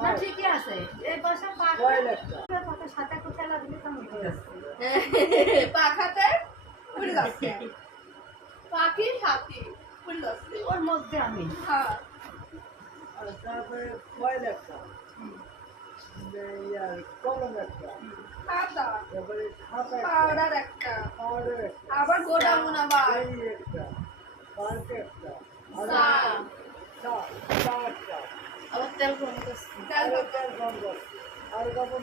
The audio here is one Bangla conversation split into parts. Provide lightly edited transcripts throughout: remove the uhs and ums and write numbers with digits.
না ঠিকই আছে এই বছর সাথে কোথায় লাগলে পাখাতে উড়ে যাচ্ছে পাখি হাতি উড়ে যাচ্ছে ওর মধ্যে আমি হ্যাঁ তারপরে কয়েল একটা কলম একটা খাতা তারপরে খাতা পাউডার একটা পাউডার একটা আবার গোডাউন আবার এই একটা পার্ক একটা চা একটা আবার তেল গরম করছি তেল গরম আর তখন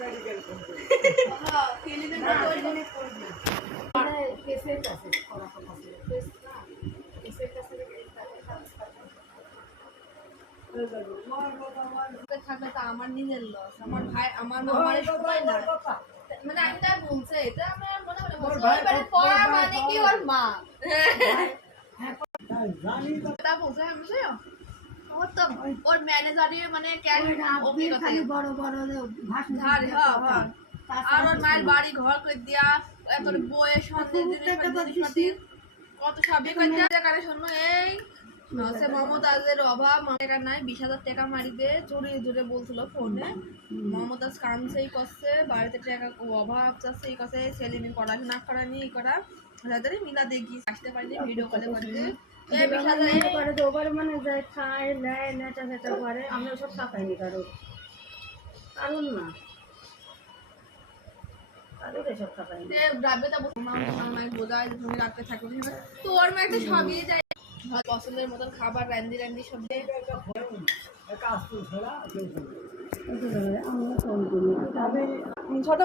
মেডিকেল কোম্পানি হ্যাঁ ক্লিনিক করবে কেসের কাছে কেসের কাছে থাকলে তো আমার নিজের লস আমার ভাই আমার মামার সবাই না মানে আমি তাই বলছে এটা আমার মনে মনে বলছে ওই বাড়ি পড়া মানে কি ওর মা তা বলছে আমি সে ওর তো ওর ম্যানেজারই মানে খালি বড় বড় ভাষণ ধারে হ্যাঁ হ্যাঁ আর ওর মায়ের বাড়ি ঘর করে দিয়া এত বইয়ের সন্দেহ কত সাবে করে শোনো এই সে মমতাজের অভাব টাকা নাই 20,000 টাকা মারিবে চুরি জুড়ে বলছিল ফোনে মমতাজ কানছেই করছে বাড়িতে টাকা অভাব চাচ্ছে এই কথা ছেলে পড়াশোনা করা নিয়ে করা তাড়াতাড়ি মিলা দেখি আসতে পারিনি ভিডিও কলে করতে মানে যায় খায় নেয় নেটা সেটা করে আমি ওসব টাকাইনি কারো কারণ না বোঝায় তুমি রাখতে থাকো তোর মা একটা সবই যায় পছন্দের মতন খাবার রান্দি রান্দি সব আমরা ছোট